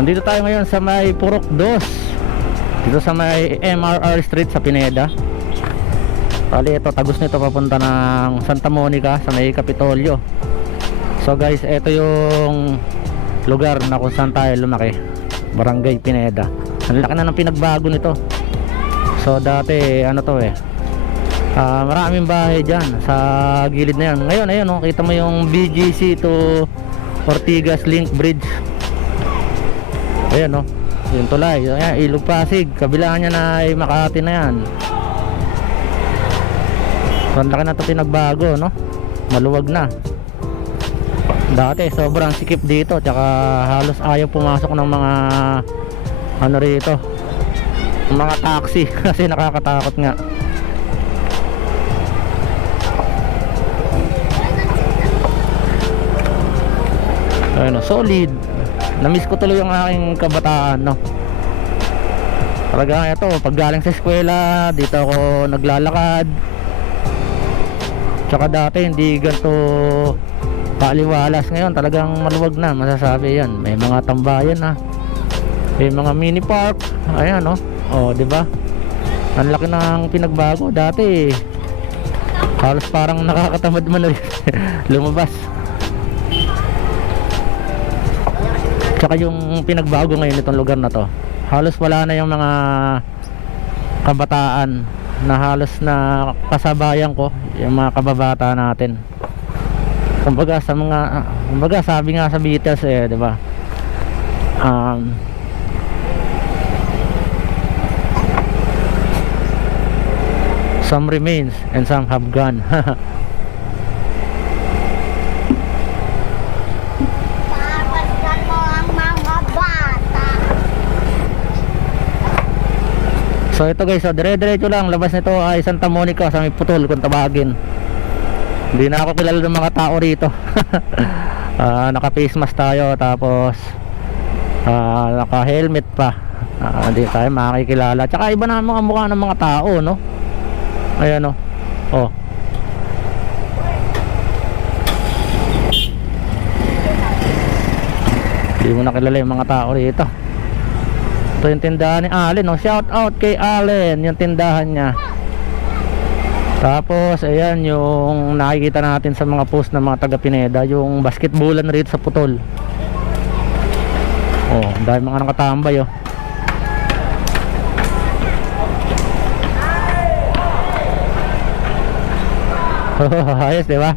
Nandito tayo ngayon sa may Purok 2 Dito sa may MRR Street sa Pineda. Bali ito, tagos nito papunta ng Santa Monica sa may Kapitolyo. So guys, ito yung lugar na kung saan tayo lumaki. Barangay Pineda. Ang laki na ng pinagbago nito. So dati, ano to eh. Ah, maraming bahay dyan sa gilid na yan. Ngayon, ayun, oh, kita mo yung BGC to Ortigas Link Bridge. Ayan, oh. Yung tulay. Ayan, Ilog Pasig. Kabila niya na ay Makati na yan. So, ang laki na ito pinagbago, no? Maluwag na. Dati, sobrang sikip dito. Tsaka halos ayaw pumasok ng mga ano rito. Mga taxi. Kasi nakakatakot nga. Ayun, oh, solid. Namiss ko tuloy yung aking kabataan, no. Talaga ito, pag galing sa eskwela, dito ako naglalakad. Tsaka dati hindi ganito paliwalas ngayon, talagang maluwag na, masasabi 'yan. May mga tambayan na. May mga mini park. Ayan, no. Oh, 'di ba? Ang laki ng pinagbago dati. Halos parang nakakatamad man lumabas. Tsaka yung pinagbago ngayon itong lugar na to Halos wala na yung mga kabataan na halos na kasabayan ko Yung mga kababata natin Kumbaga sa mga Kumbaga sabi nga sa Beatles eh, di ba? Um, some remains and some have gone Papasdan mo ang mga bata. So ito guys, so dire-diretso lang labas nito ay Santa Monica sa may putol kung tabagin. Hindi na ako kilala ng mga tao rito. Ah, naka face mask tayo tapos ah, naka helmet pa. Ah, Hindi tayo makikilala. Tsaka iba na mga mukha ng mga tao, no? Ayan oh. Oh. Hindi mo nakilala yung mga tao rito. Ito yung tindahan ni Allen, no? Shout out kay Allen, yung tindahan niya. Tapos, ayan yung nakikita natin sa mga post ng mga taga Pineda, yung basketballan rito sa Putol. Oh, dami mga nakatambay, oh. Ayos, di ba?